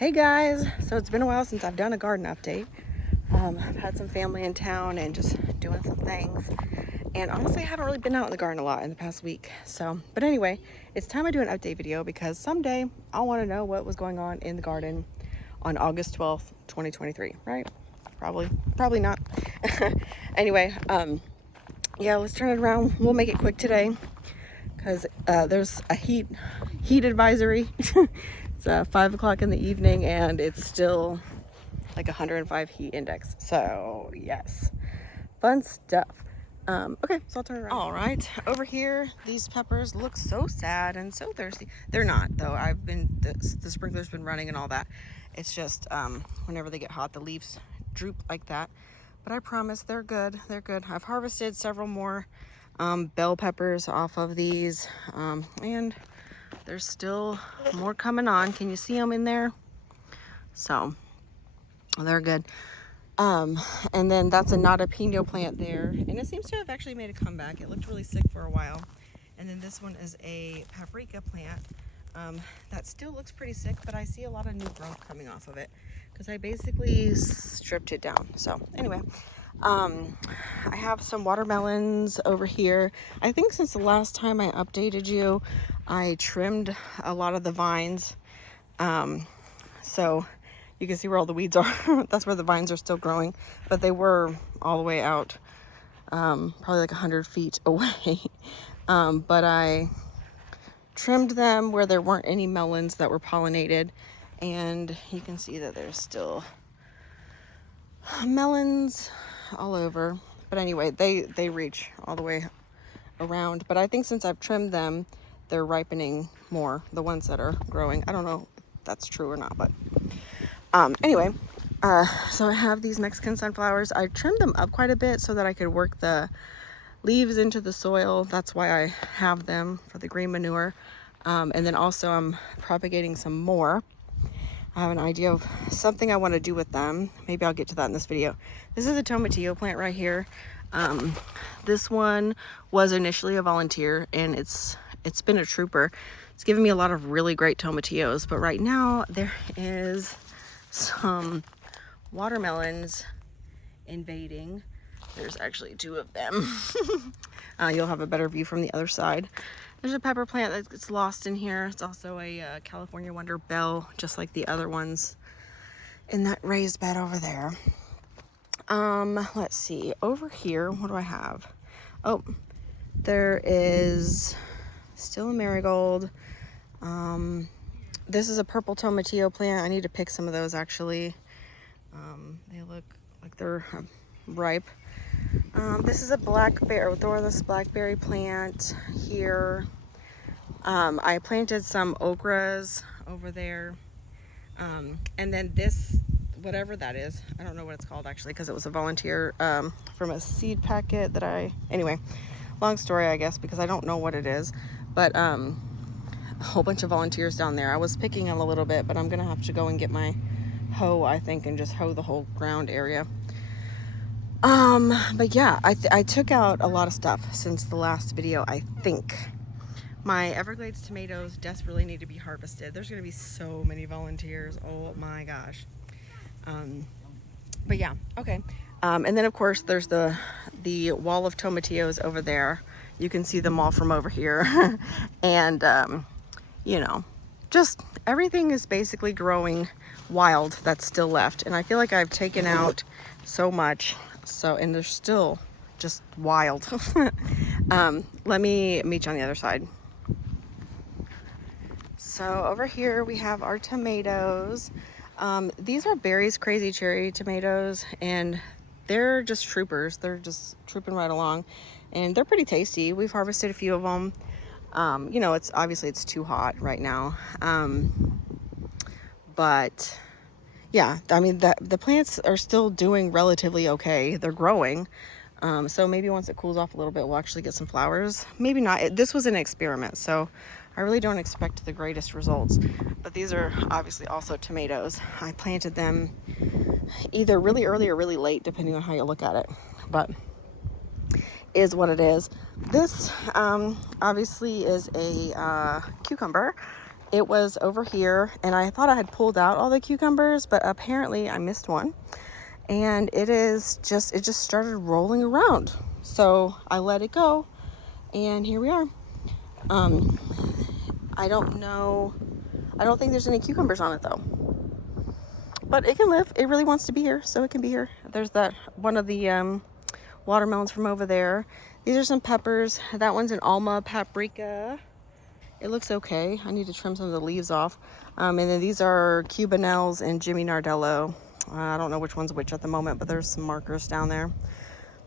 Hey guys, so it's been a while since I've done a garden update. I've had some family in town and just doing some things, and honestly I haven't really been out in the garden a lot in the past week. But anyway, it's time I do an update video because someday I want to know what was going on in the garden on August 12th 2023, right? Probably not. Anyway, yeah, let's turn it around. We'll make it quick today because there's a heat advisory. It's 5 o'clock in the evening and it's still like 105 heat index. So yes, fun stuff. Okay, so I'll turn it around. All right, over here, these peppers look so sad and so thirsty. They're not though. The sprinkler's been running and all that. It's just whenever they get hot, the leaves droop like that. But I promise they're good. They're good. I've harvested several more bell peppers off of these, and there's still more coming on. Can you see them in there? So they're good. And then that's a nata pino plant there, and it seems to have actually made a comeback. It looked really sick for a while. And then this one is a paprika plant that still looks pretty sick, but I see a lot of new growth coming off of it because I basically stripped it down. So anyway, I have some watermelons over here. I think since the last time I updated you, I trimmed a lot of the vines. So you can see where all the weeds are. That's where the vines are still growing, but they were all the way out, probably like 100 feet away. But I trimmed them where there weren't any melons that were pollinated, and you can see that there's still melons all over. But anyway, they reach all the way around. But I think since I've trimmed them, they're ripening more, the ones that are growing. I don't know if that's true or not, but anyway, so I have these Mexican sunflowers. I trimmed them up quite a bit so that I could work the leaves into the soil. That's why I have them, for the green manure. And then also I'm propagating some more. I have an idea of something I want to do with them. Maybe I'll get to that in this video. This is a tomatillo plant right here. This one was initially a volunteer, and it's been a trooper. It's given me a lot of really great tomatillos, but right now there is some watermelons invading. There's actually two of them. You'll have a better view from the other side. There's a pepper plant that gets lost in here. It's also a California Wonder Bell, just like the other ones in that raised bed over there. Let's see, over here, what do I have? Oh, there is still a marigold. This is a purple tomatillo plant. I need to pick some of those actually. They look like they're ripe. This is a blackberry, Thorlus blackberry plant here. I planted some okras over there. And then this, whatever that is, I don't know what it's called actually, because it was a volunteer from a seed packet that anyway, long story I guess, because I don't know what it is, but a whole bunch of volunteers down there. I was picking them a little bit, but I'm gonna have to go and get my hoe, I think, and just hoe the whole ground area. But yeah, I took out a lot of stuff since the last video. I think my Everglades tomatoes desperately need to be harvested. There's gonna be so many volunteers, oh my gosh. But yeah, okay. And then of course there's the wall of tomatillos over there. You can see them all from over here. And you know, just everything is basically growing wild that's still left, and I feel like I've taken out so much, and they're still just wild. Let me meet you on the other side. So over here we have our tomatoes. These are Barry's Crazy Cherry tomatoes, and they're just troopers. They're just trooping right along, and they're pretty tasty. We've harvested a few of them. You know, it's obviously too hot right now. But yeah, I mean, the plants are still doing relatively okay. They're growing. So maybe once it cools off a little bit, we'll actually get some flowers. Maybe not. This was an experiment, so I really don't expect the greatest results. But these are obviously also tomatoes. I planted them either really early or really late, depending on how you look at it. But is what it is. This obviously is a cucumber, it was over here, and I thought I had pulled out all the cucumbers, but apparently I missed one. And it just started rolling around. So I let it go, and here we are. I don't know. I don't think there's any cucumbers on it though. But it can live. It really wants to be here, so it can be here. There's that one of the watermelons from over there. These are some peppers. That one's an Alma paprika. It looks okay. I need to trim some of the leaves off. And then these are Cubanelles and Jimmy Nardello. I don't know which one's which at the moment, but there's some markers down there.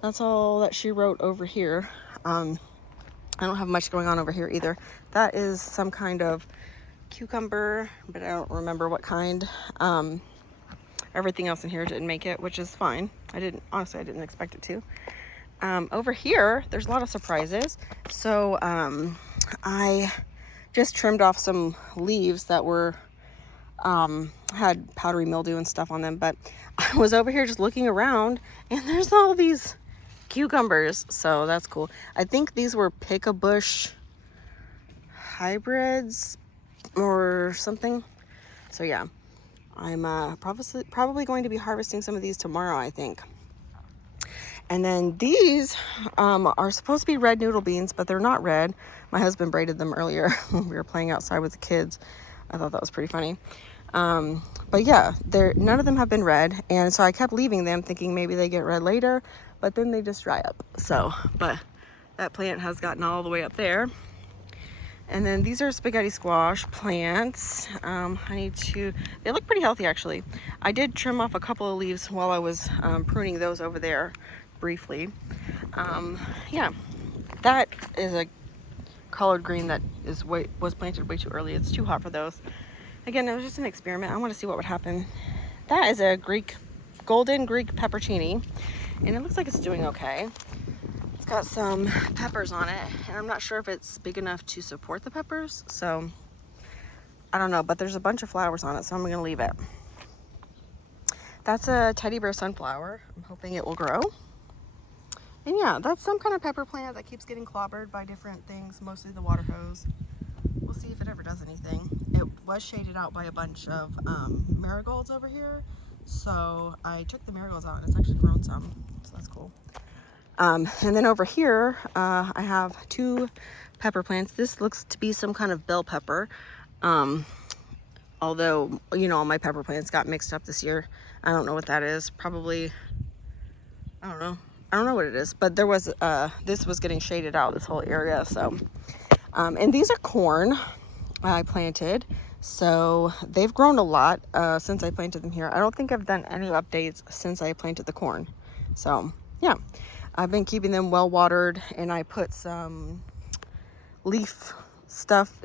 That's all that she wrote over here. I don't have much going on over here either. That is some kind of cucumber, but I don't remember what kind. Everything else in here didn't make it, which is fine. Honestly, I didn't expect it to. Over here, there's a lot of surprises. So I just trimmed off some leaves that were had powdery mildew and stuff on them, but I was over here just looking around, and there's all these cucumbers, so that's cool. I think these were Pick-a-Bush hybrids or something. So yeah, I'm probably going to be harvesting some of these tomorrow, I think. And then these are supposed to be red noodle beans, but they're not red. My husband braided them earlier when we were playing outside with the kids. I thought that was pretty funny. But yeah, none of them have been red, and so I kept leaving them thinking maybe they get red later, but then they just dry up. So, but that plant has gotten all the way up there. And then these are spaghetti squash plants. They look pretty healthy actually. I did trim off a couple of leaves while I was pruning those over there briefly. Yeah, that is a collard green that was planted way too early. It's too hot for those. Again, it was just an experiment. I want to see what would happen. That is a golden Greek peppercini, and it looks like it's doing okay. It's got some peppers on it, and I'm not sure if it's big enough to support the peppers, so I don't know, but there's a bunch of flowers on it, so I'm gonna leave it. That's a teddy bear sunflower. I'm hoping it will grow. And yeah, that's some kind of pepper plant that keeps getting clobbered by different things, mostly the water hose. We'll see if it ever does anything. It was shaded out by a bunch of marigolds over here, so I took the marigolds out and it's actually grown some, so that's cool. And then over here, I have two pepper plants. This looks to be some kind of bell pepper. Although, you know, all my pepper plants got mixed up this year. I don't know what that is. Probably, I don't know what it is, but there was, this was getting shaded out, this whole area, so. And these are corn I planted. So they've grown a lot, since I planted them here. I don't think I've done any updates since I planted the corn. So yeah, I've been keeping them well watered, and I put some leaf stuff,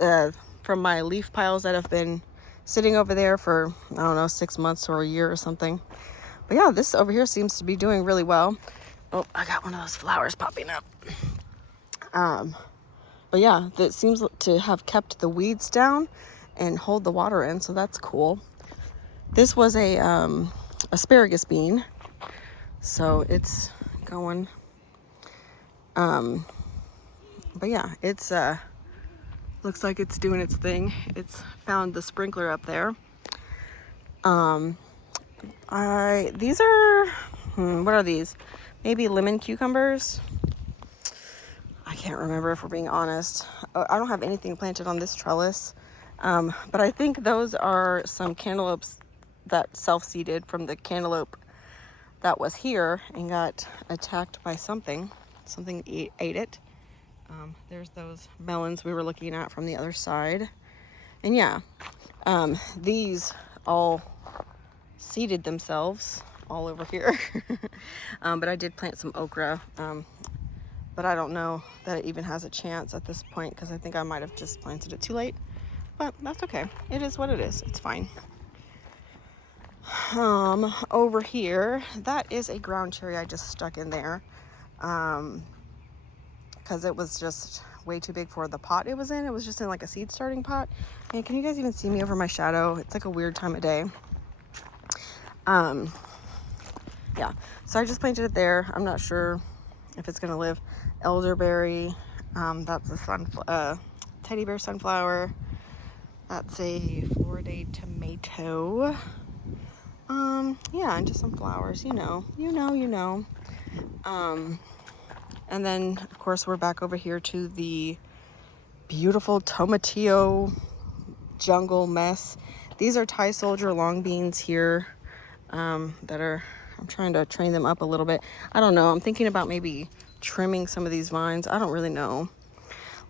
from my leaf piles that have been sitting over there for, I don't know, 6 months or a year or something. But yeah, this over here seems to be doing really well. Oh, I got one of those flowers popping up. But yeah, that seems to have kept the weeds down and hold the water in, so that's cool. This was a asparagus bean, so it's going. But yeah, it's looks like it's doing its thing. It's found the sprinkler up there. These are, what are these? Maybe lemon cucumbers? I can't remember, if we're being honest. I don't have anything planted on this trellis. But I think those are some cantaloupes that self-seeded from the cantaloupe that was here and got attacked by something. Something ate it. There's those melons we were looking at from the other side. And yeah, these all seeded themselves all over here. But I did plant some okra. But I don't know that it even has a chance at this point, because I think I might have just planted it too late. But that's okay. It is what it is. It's fine. Over here, that is a ground cherry I just stuck in there. Because it was just way too big for the pot it was in. It was just in like a seed starting pot. And can you guys even see me over my shadow? It's like a weird time of day. Yeah, so I just planted it there. I'm not sure if it's gonna live. Elderberry, that's a teddy bear sunflower. That's a Florida tomato. Yeah, and just some flowers, you know. And then, of course, we're back over here to the beautiful tomatillo jungle mess. These are Thai soldier long beans here that are, I'm trying to train them up a little bit. I don't know. I'm thinking about maybe trimming some of these vines. I don't really know.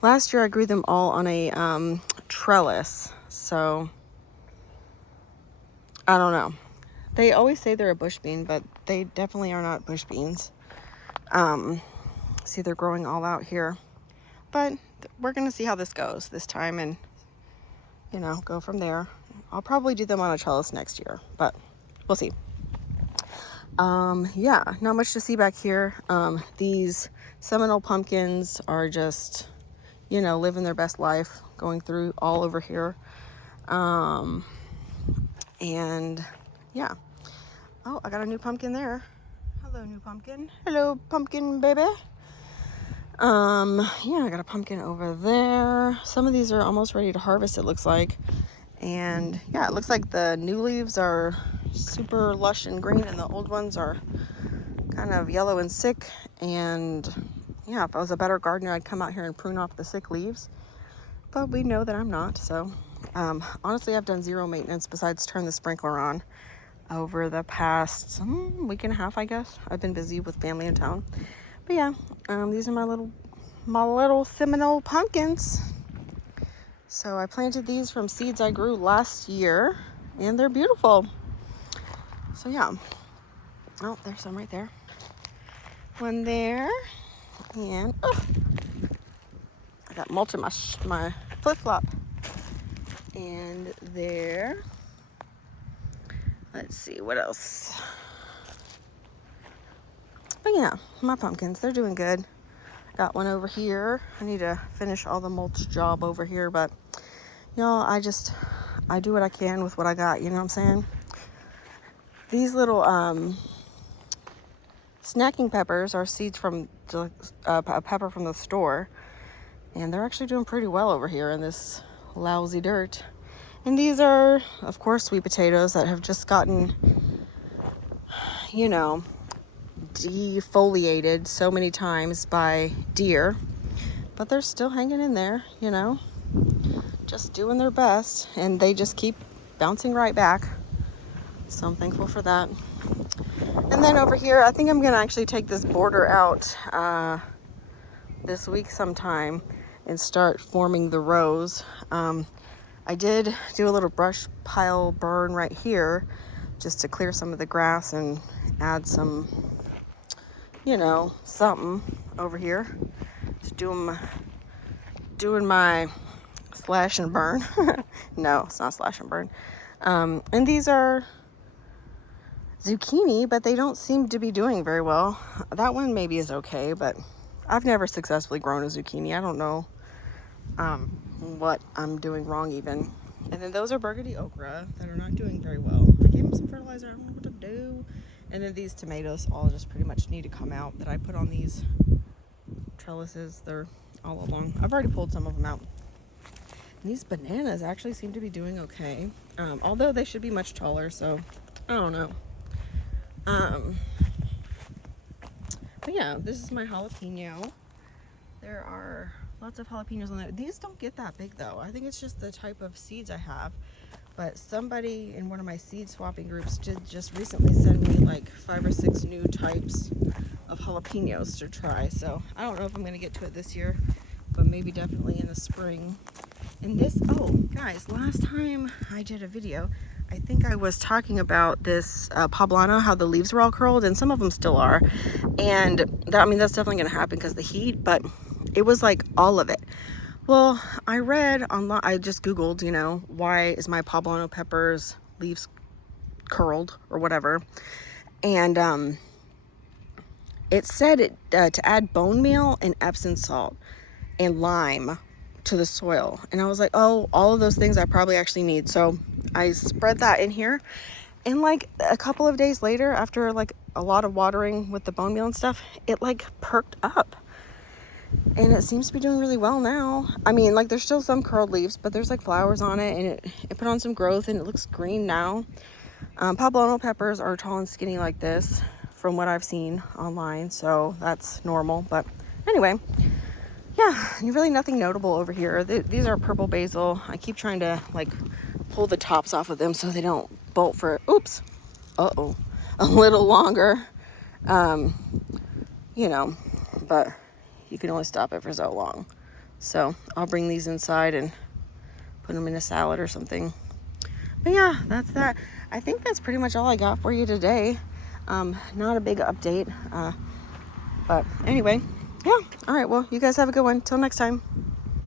Last year I grew them all on a trellis, so I don't know. They always say they're a bush bean, but they definitely are not bush beans. See, they're growing all out here. But we're going to see how this goes this time and, you know, go from there. I'll probably do them on a trellis next year, but we'll see. Yeah, not much to see back here. These Seminole pumpkins are just, you know, living their best life, going through all over here. And yeah. Oh, I got a new pumpkin there. Hello, new pumpkin. Hello, pumpkin baby. Yeah, I got a pumpkin over there. Some of these are almost ready to harvest, it looks like. And yeah, it looks like the new leaves are super lush and green and the old ones are kind of yellow and sick. And yeah, if I was a better gardener, I'd come out here and prune off the sick leaves. But we know that I'm not, so honestly, I've done zero maintenance besides turn the sprinkler on over the past week and a half, I guess. I've been busy with family in town. But yeah, these are my little Seminole pumpkins. So I planted these from seeds I grew last year, and they're beautiful. So yeah. Oh, there's some right there. One there, and oh, I got mulch in my flip-flop. And there. Let's see, what else? But yeah, my pumpkins, they're doing good. Got one over here. I need to finish all the mulch job over here, but y'all, I do what I can with what I got, you know what I'm saying? These little snacking peppers are seeds from a pepper from the store, and they're actually doing pretty well over here in this lousy dirt. And these are, of course, sweet potatoes that have just gotten, you know, defoliated so many times by deer, but they're still hanging in there, you know, just doing their best, and they just keep bouncing right back. So I'm thankful for that. And then over here, I think I'm gonna actually take this border out this week sometime and start forming the rows. I did do a little brush pile burn right here just to clear some of the grass and add some, you know, something over here. Just doing my slash and burn. No, it's not slash and burn. And these are zucchini, but they don't seem to be doing very well. That one maybe is okay, but I've never successfully grown a zucchini. I don't know what I'm doing wrong even. And then those are burgundy okra that are not doing very well. I gave them some fertilizer. I don't know what to do. And then these tomatoes all just pretty much need to come out that I put on these trellises. They're all along. I've already pulled some of them out. And these bananas actually seem to be doing okay. Although they should be much taller, so I don't know. But yeah, this is my jalapeno. There are lots of jalapenos on there. These don't get that big though. I think it's just the type of seeds I have. But somebody in one of my seed swapping groups did just recently send me like 5 or 6 new types of jalapenos to try. So I don't know if I'm going to get to it this year, but maybe definitely in the spring. And this, oh guys, last time I did a video, I think I was talking about this poblano, how the leaves were all curled, and some of them still are. And that, I mean, that's definitely going to happen because of the heat, but it was like all of it. Well, I read online, I just Googled, you know, why is my poblano pepper's leaves curled or whatever. And it said to add bone meal and Epsom salt and lime to the soil. And I was like, oh, all of those things I probably actually need. So I spread that in here. And like a couple of days later, after like a lot of watering with the bone meal and stuff, it like perked up. And it seems to be doing really well now. I mean, like, there's still some curled leaves, but there's like flowers on it, and it put on some growth, and it looks green now. Poblano peppers are tall and skinny like this from what I've seen online, so that's normal. But anyway, yeah, really nothing notable over here. These are purple basil. I keep trying to like pull the tops off of them so they don't bolt for, oops, a little longer. You know, but you can only stop it for so long. So I'll bring these inside and put them in a salad or something. But yeah, that's that. I think that's pretty much all I got for you today. Not a big update. But anyway, yeah. All right, well, you guys have a good one. Till next time.